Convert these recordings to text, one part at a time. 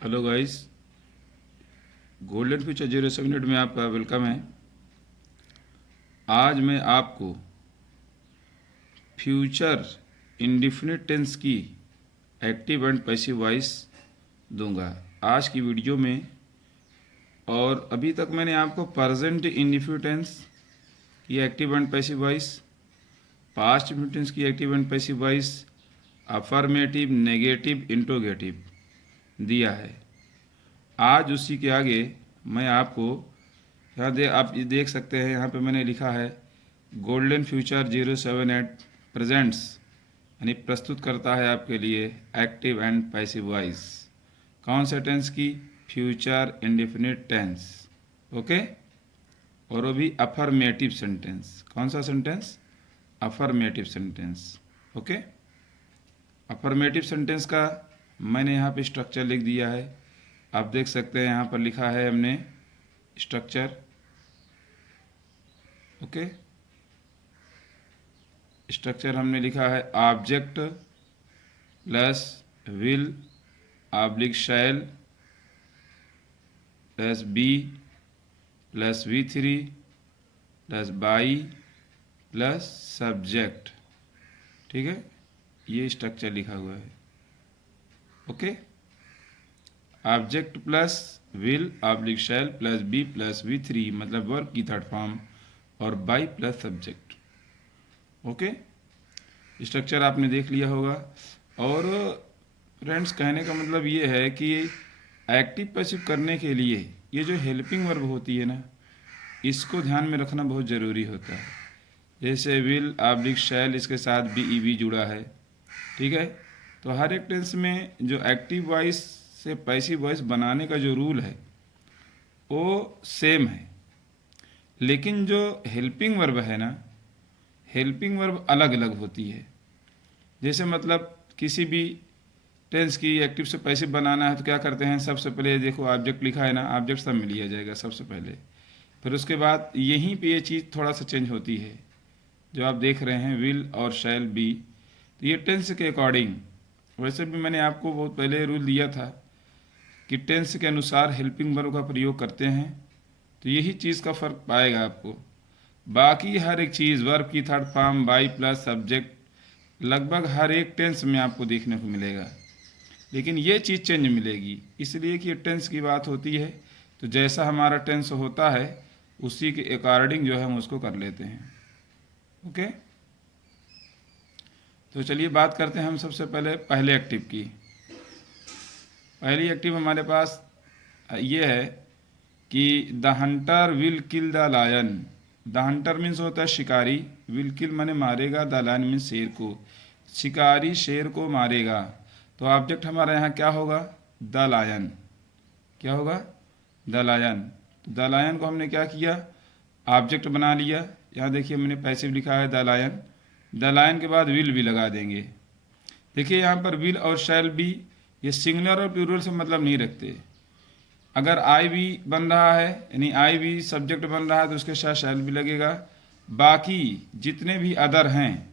Hello guys, golden future 07 में आपका welcome है। आज मैं आपको फ्यूचर इंडिफिनिट टेंस की एक्टिव एंड पैसिव वॉइस दूंगा आज की वीडियो में। और अभी तक मैंने आपको प्रेजेंट इंडिफिनिट टेंस की active and passive voice, past indefinite tense की active and passive voice, affirmative, negative, interrogative दिया है। आज उसी के आगे मैं आपको आप ये देख सकते हैं, यहाँ पे मैंने लिखा है गोल्डन फ्यूचर 078 प्रेजेंट्स, यानी प्रस्तुत करता है आपके लिए एक्टिव एंड पैसिव वॉइस। कौन से टेंस की? Future indefinite tense. ओके। और वो भी अफर्मेटिव सेंटेंस। कौन सा sentence? Affirmative sentence. Okay. Affirmative sentence का मैंने यहाँ पे स्ट्रक्चर लिख दिया है। आप देख सकते हैं यहाँ पर लिखा है हमने स्ट्रक्चर। ओके। स्ट्रक्चर हमने लिखा है object plus will oblique shall plus be plus V3 plus by plus subject. ठीक है, ये स्ट्रक्चर लिखा हुआ है। Okay. Object plus will oblique shall plus be plus V3 मतलब वर्ब की थर्ड फॉर्म, और by plus subject. Okay. Structure आपने देख लिया होगा। और फ्रेंड्स, कहने का मतलब ये है कि एक्टिव पैसिव करने के लिए ये जो हेल्पिंग वर्ब होती है ना, इसको ध्यान में रखना बहुत ज़रूरी होता है। जैसे विल ऑब्लिक शैल, इसके साथ बी जुड़ा है। ठीक है, तो हर एक टेंस में जो एक्टिव वॉइस से पैसिव वॉइस बनाने का जो रूल है वो सेम है, लेकिन जो हेल्पिंग वर्ब है ना, हेल्पिंग वर्ब अलग अलग होती है। जैसे मतलब किसी भी टेंस की एक्टिव से पैसिव बनाना है तो क्या करते हैं? सबसे पहले देखो ऑब्जेक्ट लिखा है ना, ऑब्जेक्ट सब में लिया जाएगा सबसे पहले। फिर उसके बाद यहीं पे ये चीज़ थोड़ा सा चेंज होती है, जो आप देख रहे हैं विल और शैल बी। तो ये टेंस के अकॉर्डिंग, वैसे भी मैंने आपको बहुत पहले रूल दिया था कि टेंस के अनुसार हेल्पिंग वर्ब का प्रयोग करते हैं, तो यही चीज़ का फ़र्क पाएगा आपको। बाकी हर एक चीज़, वर्ब की third form, by plus subject, लगभग हर एक टेंस में आपको देखने को मिलेगा, लेकिन ये चीज़ चेंज मिलेगी इसलिए कि टेंस की बात होती है। तो जैसा हमारा टेंस होता है उसी के अकॉर्डिंग जो है हम उसको कर लेते हैं। ओके। तो चलिए बात करते हैं हम सबसे पहले एक्टिव की। पहली एक्टिव हमारे पास ये है कि the hunter will kill the lion. The hunter means होता है शिकारी, विल किल माने मारेगा, द लायन मीन्स शेर को। शिकारी शेर को मारेगा, तो ऑब्जेक्ट हमारा यहाँ क्या होगा? The lion. क्या होगा? The lion. तो द लायन को हमने क्या किया? ऑब्जेक्ट बना लिया। यहाँ देखिए मैंने पैसिव लिखा है द लायन। द लायन के बाद विल भी लगा देंगे। देखिए यहाँ पर विल और शैल भी ये सिंगुलर और प्लूरल से मतलब नहीं रखते। अगर आई भी बन रहा है, यानी आई भी सब्जेक्ट बन रहा है, तो उसके साथ शैल भी लगेगा। बाकी जितने भी अदर हैं,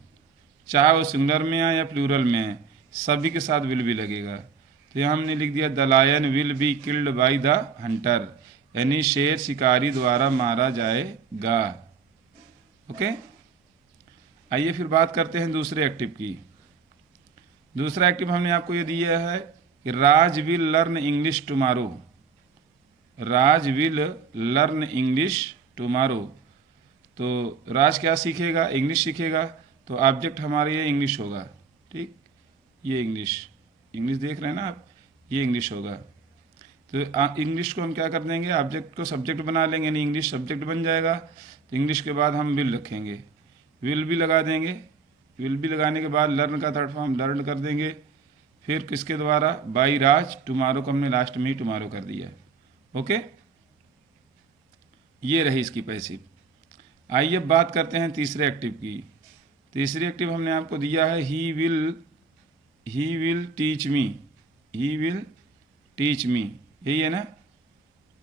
चाहे वो सिंगुलर में आए या प्लूरल में आए, सभी के साथ विल भी लगेगा। तो यहाँ हमने लिख दिया the lion will be killed by the hunter, यानी शेर शिकारी द्वारा मारा जाएगा। ओके। आइए फिर बात करते हैं दूसरे एक्टिव की। दूसरा एक्टिव हमने आपको ये दिया है कि Raj will learn English tomorrow. Raj will learn English tomorrow, तो राज क्या सीखेगा? इंग्लिश सीखेगा। तो ऑब्जेक्ट हमारे ये इंग्लिश होगा। ठीक, ये इंग्लिश देख रहे हैं ना आप, ये इंग्लिश होगा। तो इंग्लिश को हम क्या कर देंगे? ऑब्जेक्ट को सब्जेक्ट बना लेंगे, यानी इंग्लिश सब्जेक्ट बन जाएगा। तो इंग्लिश के बाद हम विल रखेंगे, विल भी लगा देंगे। विल भी लगाने के बाद लर्न का थर्ड फॉर्म लर्न कर देंगे। फिर किसके द्वारा? By Raj. टुमारो को हमने लास्ट में ही टुमारो कर दिया। ओके, ये रही इसकी पैसिव। आइए बात करते हैं तीसरे एक्टिव की। तीसरी एक्टिव हमने आपको दिया है he will teach me. He will teach me, यही है ना।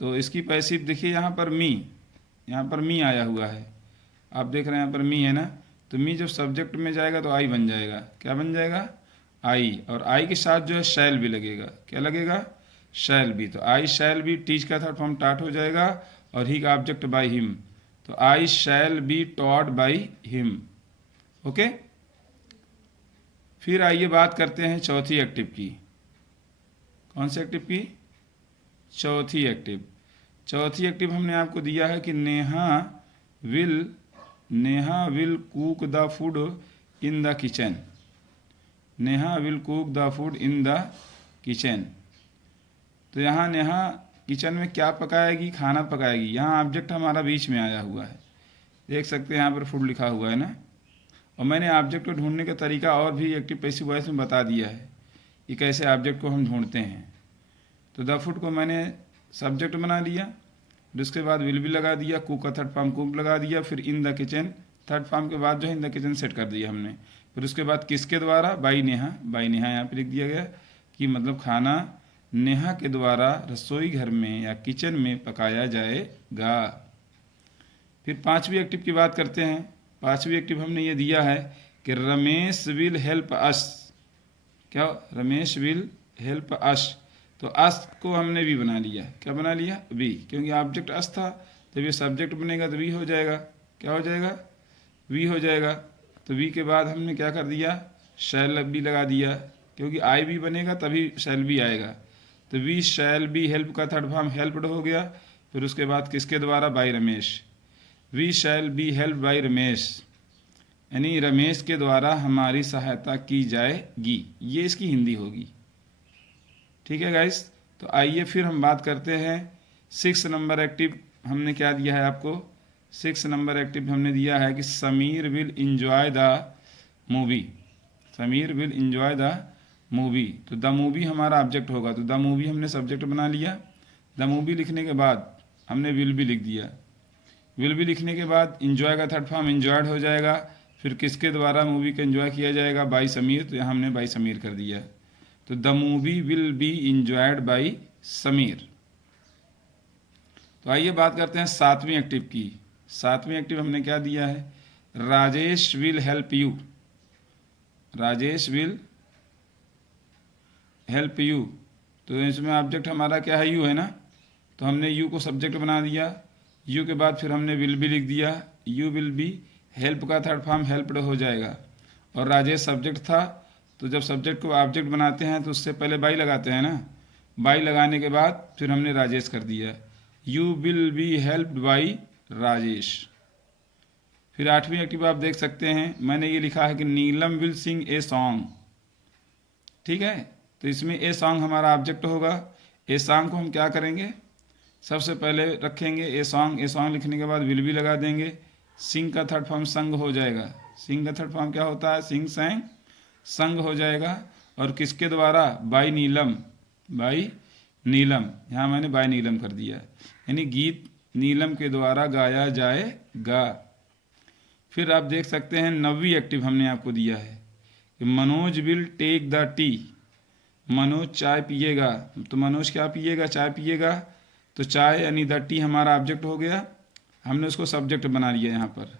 तो इसकी पैसिव देखिए, यहाँ पर मी आया हुआ है। आप देख रहे हैं यहाँ पर मी है ना। तो मी जब सब्जेक्ट में जाएगा तो आई बन जाएगा। क्या बन जाएगा? आई। और आई के साथ जो है शैल भी लगेगा। क्या लगेगा? शैल बी, तो आई शैल बी टीच का थर्ड फॉर्म टाट हो जाएगा और ही का ऑब्जेक्ट बाई हिम, तो I shall be taught by him. Okay, फिर आइए बात करते हैं चौथी एक्टिव की। कौन सी एक्टिव की? चौथी एक्टिव। चौथी एक्टिव हमने आपको दिया है कि Neha will cook the food in the kitchen. Neha will cook the food in the kitchen. तो यहाँ नेहा किचन में क्या पकाएगी? खाना पकाएगी। यहाँ ऑब्जेक्ट हमारा बीच में आया हुआ है, देख सकते हैं यहाँ पर फूड लिखा हुआ है ना। और मैंने ऑब्जेक्ट को ढूंढने का तरीका और भी एक्टिव पैसिव वॉइस में बता दिया है कि कैसे ऑब्जेक्ट को हम ढूंढते हैं। तो द फूड को मैंने सब्जेक्ट बना लिया, फिर उसके बाद विल भी लगा दिया, कुक का थर्ड फॉर्म कुक लगा दिया, फिर in the kitchen third form के बाद जो है इन द किचन सेट कर दिया हमने। फिर उसके बाद किसके द्वारा? बाई नेहा। बाई नेहा यहाँ पे लिख दिया गया कि मतलब खाना नेहा के द्वारा रसोई घर में या किचन में पकाया जाएगा। फिर पांचवी एक्टिव की बात करते हैं। पांचवी एक्टिव हमने ये दिया है कि रमेश विल हेल्प अस। क्या? Ramesh will help us. तो अस को हमने भी बना लिया। क्या बना लिया? वी, क्योंकि ऑब्जेक्ट अस था, जब ये सब्जेक्ट बनेगा तो वी हो जाएगा। क्या हो जाएगा? वी हो जाएगा। तो वी के बाद हमने क्या कर दिया? शैल भी लगा दिया, क्योंकि आई भी बनेगा तभी शैल भी आएगा। तो वी शैल बी हेल्प का थर्ड फॉर्म हेल्प्ड हो गया। फिर उसके बाद किसके द्वारा? By Ramesh. We shall be help by Ramesh, यानी रमेश के द्वारा हमारी सहायता की जाएगी। ये इसकी हिंदी होगी। ठीक है गाइस, तो आइए फिर हम बात करते हैं 6 नंबर एक्टिव। हमने क्या दिया है आपको? 6 नंबर एक्टिव हमने दिया है कि Sameer will enjoy the movie. Sameer will enjoy the movie. तो द मूवी हमारा ऑब्जेक्ट होगा, तो द मूवी हमने सब्जेक्ट बना लिया। द मूवी लिखने के बाद हमने विल भी लिख दिया। विल भी लिखने के बाद इंजॉय का थर्ड फॉर्म इंजॉयड हो जाएगा। फिर किसके द्वारा मूवी को एंजॉय किया जाएगा? बाई समीर, तो यहाँ हमने बाई समीर कर दिया। तो the movie will be enjoyed by Sameer. तो आइए बात करते हैं 7वीं एक्टिव की। 7वीं एक्टिव हमने क्या दिया है? Rajesh will help you. Rajesh will help you. तो इसमें ऑब्जेक्ट हमारा क्या है? यू है ना, तो हमने यू को सब्जेक्ट बना दिया। यू के बाद फिर हमने विल भी लिख दिया। यू विल बी हेल्प का थर्ड फॉर्म हेल्प्ड हो जाएगा, और राजेश सब्जेक्ट था, तो जब सब्जेक्ट को ऑब्जेक्ट बनाते हैं तो उससे पहले बाई लगाते हैं ना। बाई लगाने के बाद फिर हमने राजेश कर दिया। You will be helped by Rajesh. फिर 8वीं एक्टिव आप देख सकते हैं, मैंने ये लिखा है कि नीलम विल सिंग ए सॉन्ग। ठीक है, तो इसमें ए सॉन्ग हमारा ऑब्जेक्ट होगा। ए सॉन्ग को हम क्या करेंगे? सबसे पहले रखेंगे ए सॉन्ग। ए सॉन्ग लिखने के बाद विल भी लगा देंगे। सिंग का थर्ड फॉर्म संग हो जाएगा। सिंग का थर्ड फॉर्म क्या होता है? सिंग सैंग, संग हो जाएगा। और किसके द्वारा? By Neelam. बाई नीलम, यहाँ मैंने बाई नीलम कर दिया, यानी गीत नीलम के द्वारा गाया जाएगा। फिर आप देख सकते हैं 9वीं एक्टिव हमने आपको दिया है कि Manoj will take the tea. Manoj चाय पिएगा। तो मनोज क्या पिएगा? चाय पिएगा। तो चाय यानी द टी हमारा ऑब्जेक्ट हो गया। हमने उसको सब्जेक्ट बना लिया। यहाँ पर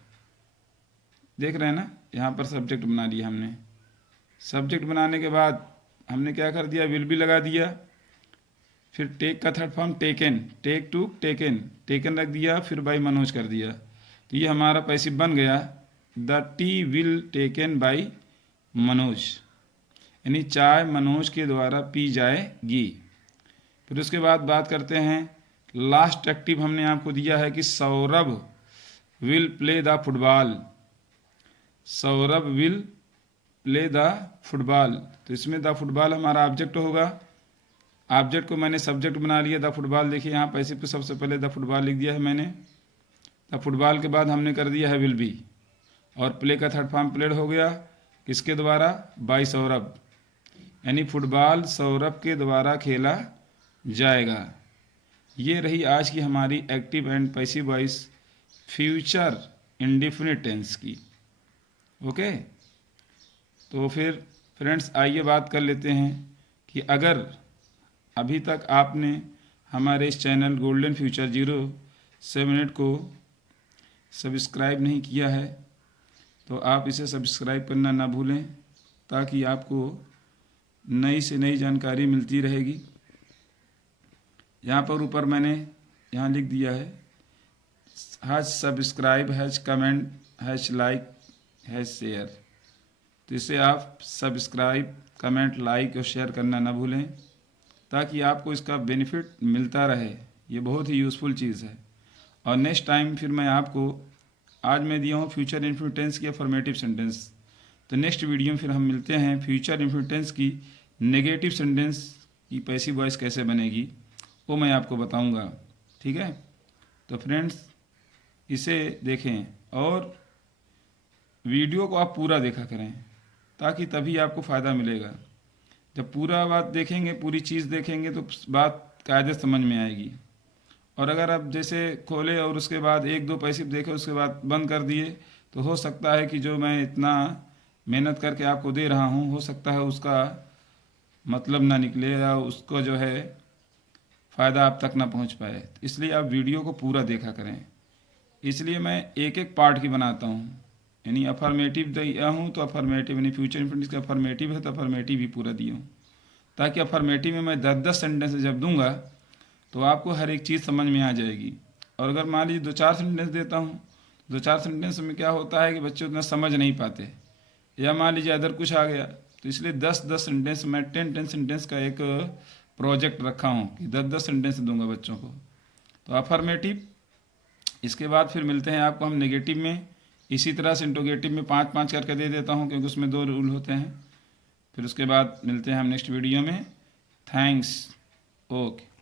देख रहे हैं ना, यहाँ पर सब्जेक्ट बना लिया हमने। सब्जेक्ट बनाने के बाद हमने क्या कर दिया? विल भी लगा दिया। फिर टेक का third form taken, take to taken, taken रख दिया, फिर बाई मनोज कर दिया। तो ये हमारा पैसिव बन गया, the T will taken by Manoj, यानी चाय मनोज के द्वारा पी जाएगी। फिर उसके बाद बात करते हैं, लास्ट एक्टिव हमने आपको दिया है कि Saurabh will play the football. Saurabh will play the football. तो इसमें द फुटबॉल हमारा ऑब्जेक्ट होगा। ऑब्जेक्ट को मैंने सब्जेक्ट बना लिया द फुटबॉल। देखिए यहाँ पैसिव पे सबसे पहले द फुटबॉल लिख दिया है मैंने। द फुटबॉल के बाद हमने कर दिया है विल बी, और प्ले का थर्ड फॉर्म प्लेड हो गया किसके द्वारा? बाई सौरभ, यानी फुटबॉल सौरभ के द्वारा खेला जाएगा। ये रही आज की हमारी active and passive voice future indefinite tense की। ओके, तो फिर फ्रेंड्स आइए बात कर लेते हैं कि अगर अभी तक आपने हमारे इस चैनल गोल्डन फ्यूचर 07 को सब्सक्राइब नहीं किया है तो आप इसे सब्सक्राइब करना ना भूलें, ताकि आपको नई से नई जानकारी मिलती रहेगी। यहाँ पर ऊपर मैंने यहाँ लिख दिया है has subscribe, has comment, has like, has share. तो इसे आप सब्सक्राइब, कमेंट, लाइक और शेयर करना ना भूलें ताकि आपको इसका बेनिफिट मिलता रहे। ये बहुत ही यूज़फुल चीज़ है। और नेक्स्ट टाइम फिर मैं आपको, आज मैं दिया हूँ फ्यूचर इन्फिनिट टेंस की अफर्मेटिव सेंटेंस, तो नेक्स्ट वीडियो में फिर हम मिलते हैं फ्यूचर इन्फिनिट टेंस की नेगेटिव सेंटेंस की पैसिव वॉइस कैसे बनेगी वो मैं आपको बताऊंगा। ठीक है, तो फ्रेंड्स इसे देखें और वीडियो को आप पूरा देखा करें ताकि तभी आपको फ़ायदा मिलेगा। जब पूरा बात देखेंगे, पूरी चीज़ देखेंगे तो बात कायदे समझ में आएगी। और अगर आप जैसे खोले और उसके बाद एक दो पैसिव देखे उसके बाद बंद कर दिए तो हो सकता है कि जो मैं इतना मेहनत करके आपको दे रहा हूँ हो सकता है उसका मतलब ना निकले या उसको जो है फ़ायदा आप तक ना पहुँच पाए। तो इसलिए आप वीडियो को पूरा देखा करें। इसलिए मैं एक एक पार्ट की बनाता हूँ, यानी अफर्मेटिव दिया हूँ तो अफर्मेटिव, यानी फ्यूचर इन्फिनिट का अफर्मेटिव है तो अफर्मेटिव भी पूरा दिया हूँ, ताकि अफर्मेटिव में मैं 10-10 सेंटेंस जब दूंगा तो आपको हर एक चीज़ समझ में आ जाएगी। और अगर मान लीजिए 2-4 सेंटेंस देता हूँ, 2-4 सेंटेंस में क्या होता है कि बच्चे उतना समझ नहीं पाते, या मान लीजिए अदर कुछ आ गया, तो इसलिए 10-10 सेंटेंस मैं 10-10 सेंटेंस का एक प्रोजेक्ट रखा हूँ कि 10-10 सेंटेंस दूंगा बच्चों को। तो अफर्मेटिव, इसके बाद फिर मिलते हैं आपको हम नेगेटिव में। इसी तरह से इंटरोगेटिव में 5-5 करके दे देता हूँ क्योंकि उसमें 2 रूल होते हैं। फिर उसके बाद मिलते हैं हम नेक्स्ट वीडियो में। थैंक्स। ओके।